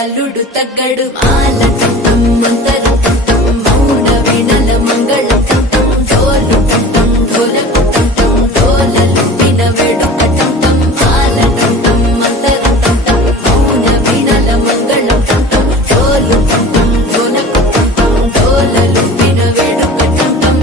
అల్లుడు తగ్గడు మాల టం మంతర టం మౌన వీణల మంగళ టం డోలు టం డోలకు టం డోలలు విన వేడుక టం మాల టం మంతర టం మౌన వీణల మంగళ టం డోలు టం డోలకు టం డోలలు విన వేడుక టం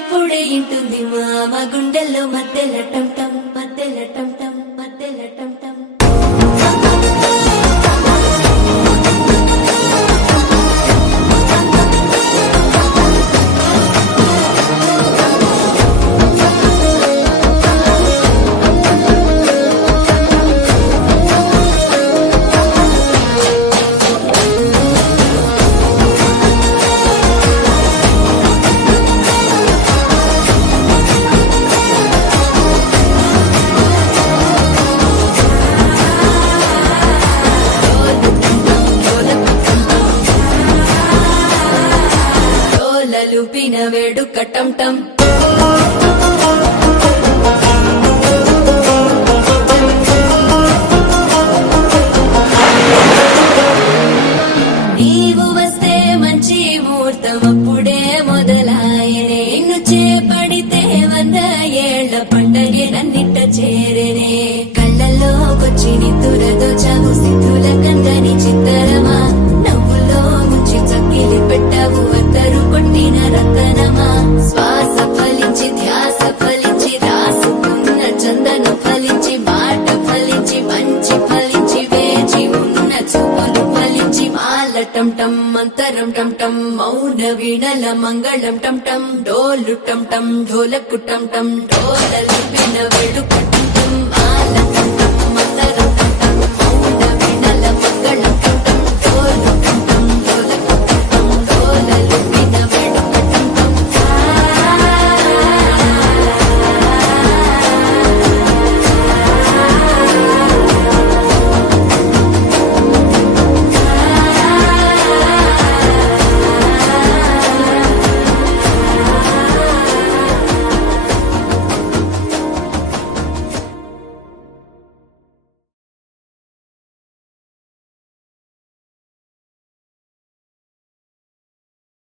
పొడి ఇంటుంది మామ గుండెల్లో మధ్యల టం టం మధ్యల టం టం మధ్యల టం టం లూపిన వేడుక టం టం నీవు వస్తే మంచి ముహూర్తం అప్పుడే మొదలాయనే నిన్ను చేపడితే 100 ఏళ్ల పండగే నన్నిట్ట చేరేనే కళ్ళల్లోకొచ్చి నిద్దురదో చావు సిద్ధుల కందని చిత్తరమా నవ్వులో ముంచి చక్కిలి పెట్టావు అద్దరు కొట్టిన రతనమా శ్వాస ఫలించి ధ్యాస ఫలించి రాసుకున్న చందన ఫలించి మాట ఫలించి మంచి ఫలించి వేచి ఉన్న చూపులు ఫలించి మాల టం టం మంతరం టం టం మౌన వీణల మంగళం టం టం డోలు టం టం ఢోలకు టం టం డోలలు విన వేడుక టం టం మాల టం టం మంతరం టం టం మౌన వీణల మంగళం టం టం డోలు